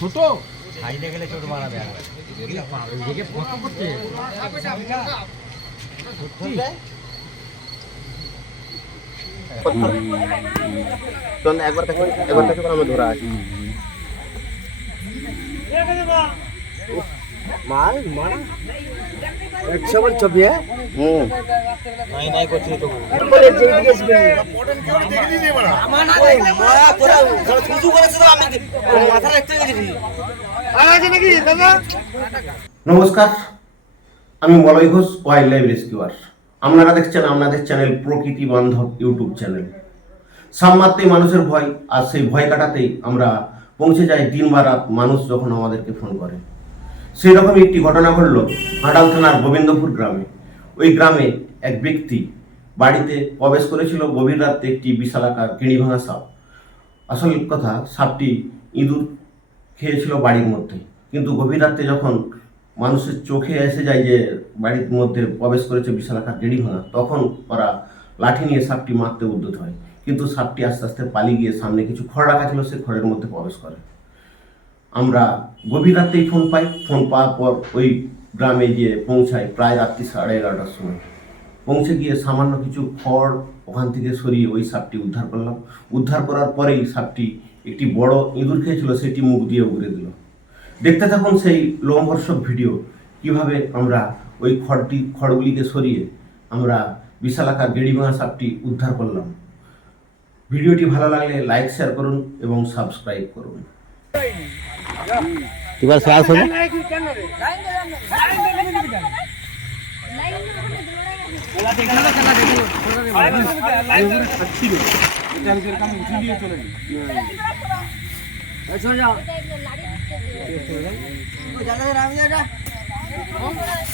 ছোট সাইডে গেলে ছোট মারা দেয় এদিকে ফটো করতে চল একবার কাছে একবার কাছে করে আমরা ধরা আছি माल मारा एक सौ छब्बीस বল হ্যাঁ করছি তো। নমস্কার আমি Malay Ghosh wild life rescuer আপনারা দেখছেন আপনাদের চ্যানেল প্রকৃতি বান্ধব ইউটিউব চ্যানেল। সামমাত্রেই মানুষের ভয় আর সেই ভয় কাটাতেই আমরা পৌঁছে যাই দিন বা রাত মানুষ যখন আমাদেরকে ফোন করে। সেই রকমই একটি ঘটনা ঘটল হাটাল থানার গোবিন্দপুর গ্রামে। ওই গ্রামে এক ব্যক্তি বাড়িতে প্রবেশ করেছিল। গভীর রাতে একটি বিশালাকার কিড়ি ভাঙা সাপ। আসল কথা, সাপটি ইঁদুর খেয়েছিল বাড়ির মধ্যে। কিন্তু গভীর রাতে যখন মানুষের চোখে এসে যায় যে বাড়ির মধ্যে প্রবেশ করেছে বিশালাকার গেড়ি ভাঙা তখন ওরা লাঠি নিয়ে সাপটি মারতে উদ্যত হয়। কিন্তু সাপটি আস্তে আস্তে পালিয়ে গিয়ে সামনে কিছু খড় রাখা ছিল, সে খড়ের মধ্যে প্রবেশ করে। আমরা গভীর রাতেই ফোন পাই। ফোন পাওয়ার পর ওই গ্রামে গিয়ে পৌঁছাই প্রায় রাত্রি সাড়ে এগারোটার সময়। পৌঁছে গিয়ে সামান্য কিছু খড় ওখান থেকে সরিয়ে ওই সাপটি উদ্ধার করলাম। উদ্ধার করার পরেই সাপটি একটি বড় ইঁদুর খেয়েছিল, সেটি মুখ দিয়ে উগড়ে দিল। দেখতে থাকুন সেই লোমহর্ষক ভিডিও, কীভাবে আমরা ওই খড়টি, খড়গুলিকে সরিয়ে আমরা বিশালাকার গেড়ি ভাঙা সাপটি উদ্ধার করলাম। ভিডিওটি ভালো লাগলে লাইক, শেয়ার করুন এবং সাবস্ক্রাইব করুন। এবার শ্বাস হবে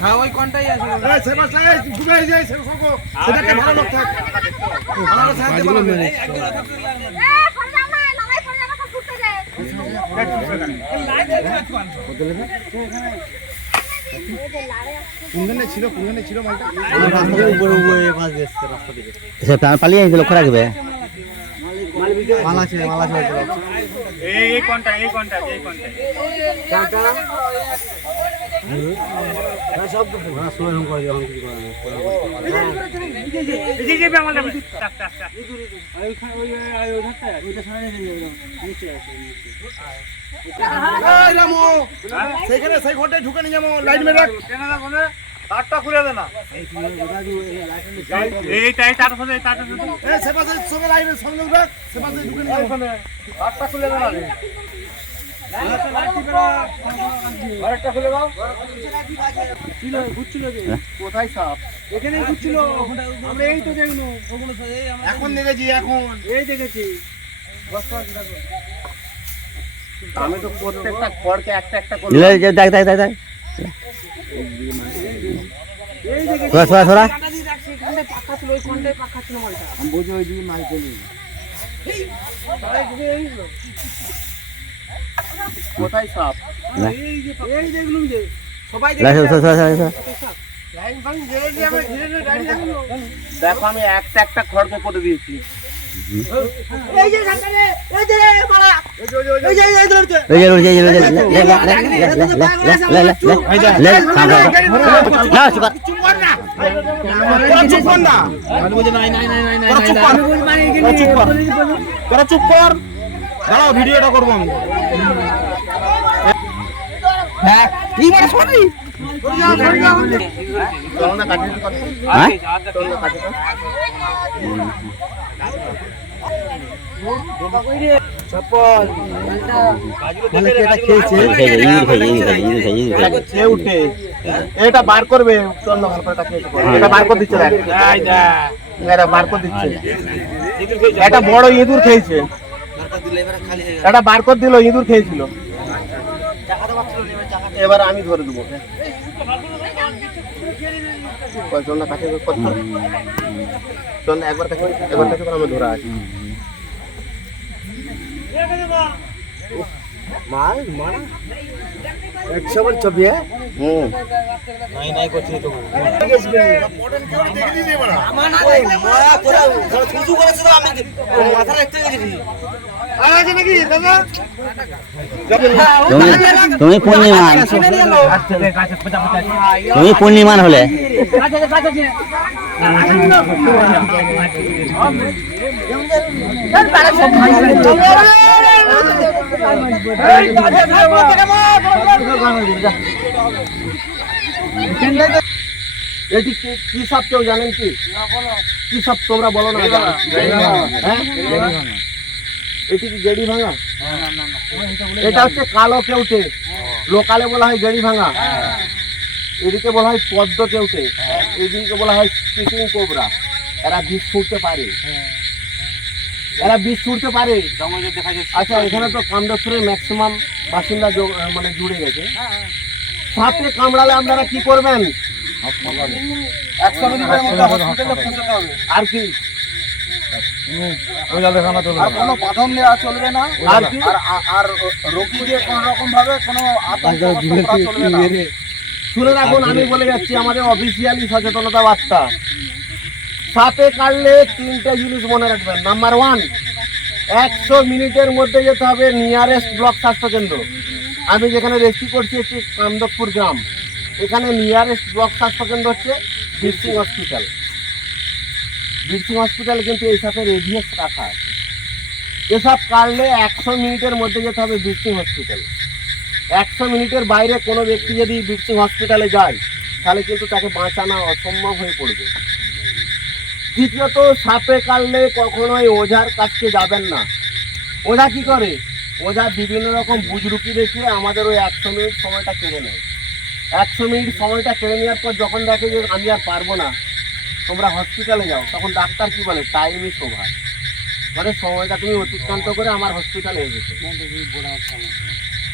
হ্যাঁ ওই কোনটাই আছে সেবা সাহেব ঢুকে যায় সেবা সেটাকে ভালো লোক থাক আমার সাহায্য করবে কোনখানে ছিল কোনখানে ছিল মালটা সে প্রাণ পালিয়ে আসবে লক্ষ্য রাখবে। এই কোনটা এই কোনটা এই কোনটা? সেখানে সেই ঘরটায় ঢুকে নিয়ে যাব লাইট মেরে তারটা খুলে দে না এই তাই তার সাথে সেপাশে সঙ্গে ঢুকে নিয়ে যাব খুলে দে কোথায় সাপ এখানেই ঘুরছিল এই তো দেখল এখন দেখেছি এখন এই দেখেছি আমি তো প্রত্যেকটা খড়কে একটা একটা করে দেখ দেখ দেখ দেখ সরা সরা সরা বুঝি ওই দিকে মাল চলি। কোথায় সাপ এই দেখো আমি একটা একটা খড়কে করে দিয়েছি চুপ কর ভিডিওটা করব আমি খেয়ে উঠে? এটা বার করবে পারো। এটা বার করে দিচ্ছে এটা বার করে দিচ্ছে। এটা বড় ইঁদুর খেয়েছে। এটা বার করে দিল ইঁদুর খেয়েছিল। এবার আমি ধরে দেবো। চল না কাছে চল না একবার কাছে একবার কাছে করে আমি ধরা আছি মাল একশো ছবি হ্যাঁ? হুম। নাই নাই করছি তো। আমার না দেখলে শুধু করেছে তো আমি মাথা রাখতে গেছি তুমি তুমি পূর্ণিমান তুমি পূর্ণিমান হলে। এটি কি কি সাপ কেউ জানেন কি? কি সাপ তোমরা বলো না। হ্যাঁ? এটি কি গেড়ি ভাঙা? এটা হচ্ছে কালো কেউটে। লোকালে বলা হয় গেড়ি ভাঙা। এদিকে বলা হয় পদ্ম কেউটে। এদিকে বলা হয় স্পিকিং কোবরা। এরা বিষ ছুটতে পারে। এরা বিষ ছুটতে পারে। আচ্ছা এখানে তো কামদেশ্বরের ম্যাক্সিমাম বাসিন্দা জো- মানে জুড়ে গেছে। সাপে কামড়ালে আপনারা কি করবেন? আর কি? আর কোনো বাঁধন দেওয়া চলবে না। আর আর রোগীকে কোনো রকম ভাবে কোনো আতঙ্ক চলবে না। শুনে রাখুন আমি বলে যাচ্ছি আমাদের অফিসিয়ালি সচেতনতা বার্তা। সাপে কাটলে তিনটে জিনিস মনে রাখবেন। নাম্বার ওয়ান একশো মিনিটের মধ্যে যেতে হবে নিয়ারেস্ট ব্লক স্বাস্থ্য কেন্দ্র। আমি যেখানে রেস্কি করছি একটি কামদপুর গ্রাম। এখানে নিয়ারেস্ট ব্লক স্বাস্থ্য কেন্দ্র হচ্ছে বীরসিং হসপিটাল বীরসিং হসপিটালে কিন্তু এই সাপের রেডিয়াস রাখা আছে। এসব কাটলে একশো মিনিটের মধ্যে যেতে হবে বীরসিং হসপিটালে একশো মিনিটের বাইরে কোনো ব্যক্তি যদি বীরসিং হসপিটালে যায়, তাহলে কিন্তু তাকে বাঁচানো অসম্ভব হয়ে পড়বে। দ্বিতীয়ত, সাপে কাটলে কখনোই ওঝার কাছকে যাবেন না। ওঝা কি করে? ওঝা বিভিন্ন রকম বুজরুকি দেখিয়ে আমাদের ওই একশো মিনিট সময়টা কেড়ে নেয়। একশো মিনিট সময়টা কেড়ে নেওয়ার পর যখন দেখে যে আমি আর পারব না তোমরা হসপিটালে যাও, তখন ডাক্তার কি বলে? টাইমই শোভা মানে সময়টা তুমি অতিক্রান্ত করে আমার হসপিটালে এসেছ।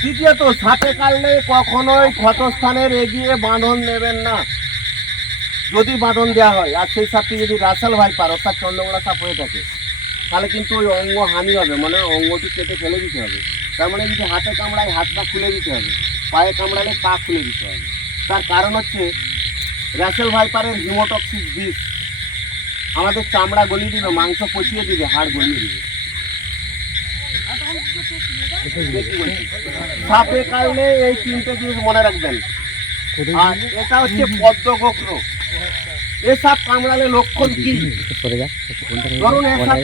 তৃতীয়ত সাপে কাটলে কখনোই ক্ষতস্থানের এগিয়ে বাঁধন নেবেন না। যদি বাঁধন দেওয়া হয়, আর সেই সাপটি যদি রাসাল ভাইপার, অর্থাৎ চন্দ্রমোড়া সাপ হয়ে থাকে, তাহলে কিন্তু ওই অঙ্গ হানি হবে মানে অঙ্গটি কেটে ফেলে দিতে হবে। তার মানে যদি হাতে কামড়ায় হাতটা খুলে দিতে হবে, পায়ে কামড়ালে পা খুলে দিতে হবে। তার কারণ হচ্ছে র্যাসেল ভাইপারের হিমোটক্সিস বিষ। আমাদের চামড়া গলিয়ে দিবে মাংস পচিয়ে দিবে হাড় গলিয়ে দিবে। সাপে কাটলে এই তিনটে জিনিস মনে রাখবেন। আর এটা হচ্ছে পদ্মগোগ্র এ সাপ কামড়ালে লক্ষণ কি? ধরুন এ সাপ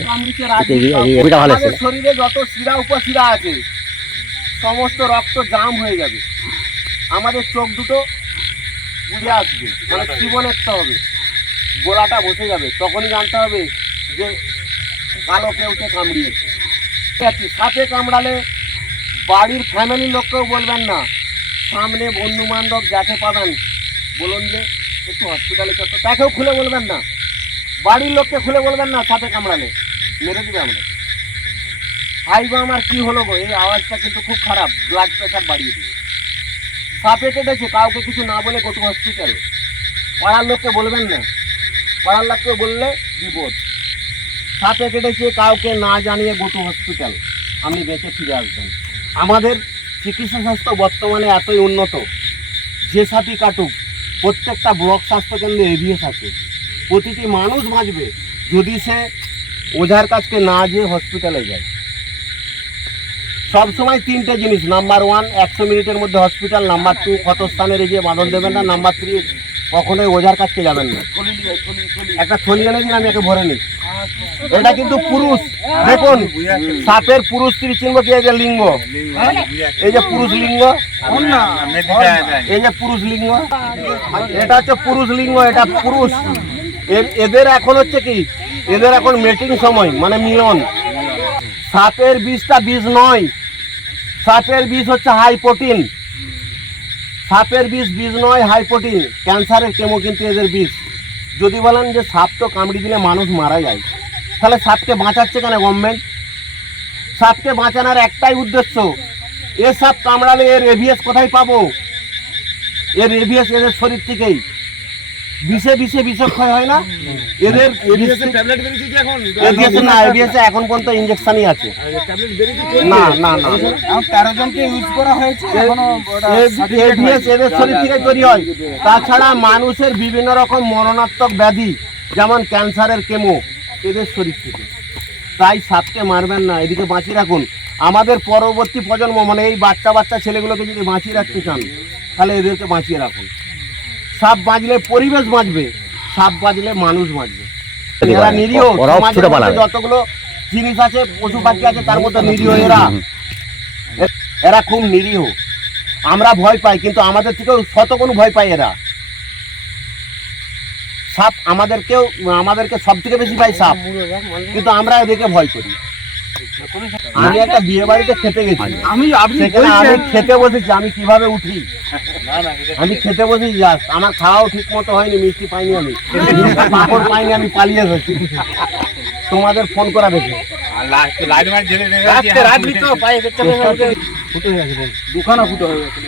আমাদের শরীরে যত শিরা উপশিরা আছে সমস্ত রক্ত জাম হয়ে যাবে। আমাদের চোখ দুটো বুঝে আসবে মানে জীবন একটা হবে, গোলাটা বসে যাবে, তখনই জানতে হবে যে কালো কেউটে কামড়িয়েছে ঠিক সাপে কামড়ালে বাড়ির ফ্যামিলির লোককেও বলবেন না, সামনে বন্ধু বান্ধব যাকে পাবেন বলুন যে একটু হসপিটালে চল তো। তাকেও খুলে বলবেন না, বাড়ির লোককে খুলে বলবেন না সাপে কামড়ালে, মেরে দিবে আমরা হাই আমার কি হলো গো, এই আওয়াজটা কিন্তু খুব খারাপ ব্লাড প্রেশার বাড়িয়ে দিবে সাপে কেটেছে কাউকে কিছু না বলে গোটু হসপিটাল পাড়ার লোককে বলবেন না। পাড়ার লোককে বললে বিপদ। সাপে কেটেছে কাউকে না জানিয়ে গোটু হসপিটাল আপনি বেঁচে ফিরে আসবেন। আমাদের চিকিৎসা স্বাস্থ্য বর্তমানে এতই উন্নত, যে সাপই কাটুক, প্রত্যেকটা ব্লক স্বাস্থ্য কেন্দ্রে এভিএস আছে প্রতিটি মানুষ বাঁচবে যদি সে ওঝার কাছকে না যেয়ে হসপিটালে যায়। সব সময় তিনটে জিনিস। নাম্বার ওয়ান একশো মিনিটের মধ্যে হসপিটাল নাম্বার টু ক্ষতস্থানের এগিয়ে বাঁধন দেবেন না, নাম্বার থ্রি কখনোই ওঝার কাছকে যাবেন না। একটা থলি এনে আমি একে ভরে নিই। এটা কিন্তু পুরুষ। দেখুন, সাপের পুরুষ স্ত্রী চিনব কি এই যে লিঙ্গ? এই যে পুরুষ লিঙ্গ? এই যে পুরুষ লিঙ্গ? এটা হচ্ছে পুরুষ লিঙ্গ, এটা পুরুষ। এদের এখন হচ্ছে কি? এদের এখন মেটিং সময় মানে মিলন। সাপের বিষটা বিষ নয়। সাপের বিষ হচ্ছে হাই প্রোটিন সাপের বিষ বিষ নয় হাই প্রোটিন ক্যান্সারের কেমো কিন্তু এদের বিষ যদি বলেন যে সাপ তো কামড়ি দিলে মানুষ মারা যায়, তাহলে সাপকে বাঁচাচ্ছে কেন গভর্নমেন্ট সাপকে বাঁচানোর একটাই উদ্দেশ্য, এ সাপ কামড়ালে এর এভিএস কোথায় পাবো? এর এভিএস এদের শরীর থেকেই। বিষে বিষে বিষক্ষয় হয় না। এদের ট্যাবলেট বেরিয়েছে কি এখন? না এখন পর্যন্ত ইঞ্জেকশনই আছে। না না না। তেরো জনকে ইউজ করা হয়েছে এদের শরীর থেকে তৈরি হয়। তাছাড়া মানুষের বিভিন্ন রকম মরণাত্মক ব্যাধি যেমন ক্যান্সারের কেমো এদের শরীর থেকে। তাই সাপকে মারবেন না। এদিকে বাঁচিয়ে রাখুন। আমাদের পরবর্তী প্রজন্ম মানে এই বাচ্চা বাচ্চা ছেলেগুলোকে যদি বাঁচিয়ে রাখতে চান তাহলে এদেরকে বাঁচিয়ে রাখুন। সাপ বাঁচলে পরিবেশ বাঁচবে সাপ বাঁচলে মানুষ বাঁচবে। এরা নিরীহ যতগুলো জিনিস আছে পশু পাখি আছে তার মধ্যে নিরীহ এরা। এরা খুব নিরীহ। আমরা ভয় পাই কিন্তু আমাদের থেকেও শত কোনো ভয় পাই এরা। সাপ আমাদেরকেও আমাদেরকে সব থেকে বেশি পাই সাপ। কিন্তু আমরা এদেরকে ভয় করি। আমি একটা বিয়ে বাড়িতে খেতে গেছি। আমি আপনি আমি খেতে বসেছি আমি কীভাবে উঠি? আমি খেতে বসেছি জাস্ট আমার খাওয়াও ঠিক মতো হয়নি মিষ্টি পাইনি আমি। পাপড় পাইনি আমি পালিয়ে এসেছি। তোমাদের ফোন করা দেখে পায়ে ফুটো হয়ে গেছে দুখানা। ফুটো হয়ে গেছে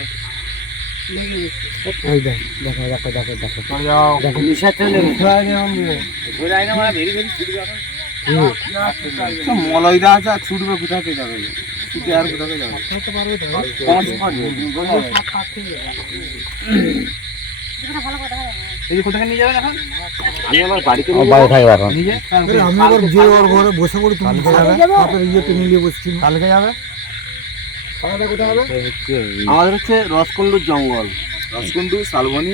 মলয়দা আছে আর ছুটবে যাবে? ছুটে আর যাবে? এই কোথাকে নিয়ে যাবেন এখন? আমি আমার বাড়িতে ও বাড়ি থাকবে এখন। আমি আবার যে ওর ঘরে বসে পড়ি তুমি তারপরে ইয়েতে মিলিয়ে বসছি। কালকে যাবে? আমাদের হচ্ছে রসকুন্ডুর জঙ্গল। রসকুন্ডু শালবনি।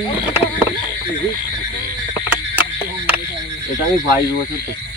এটা আমি বাইশ বছর করছি।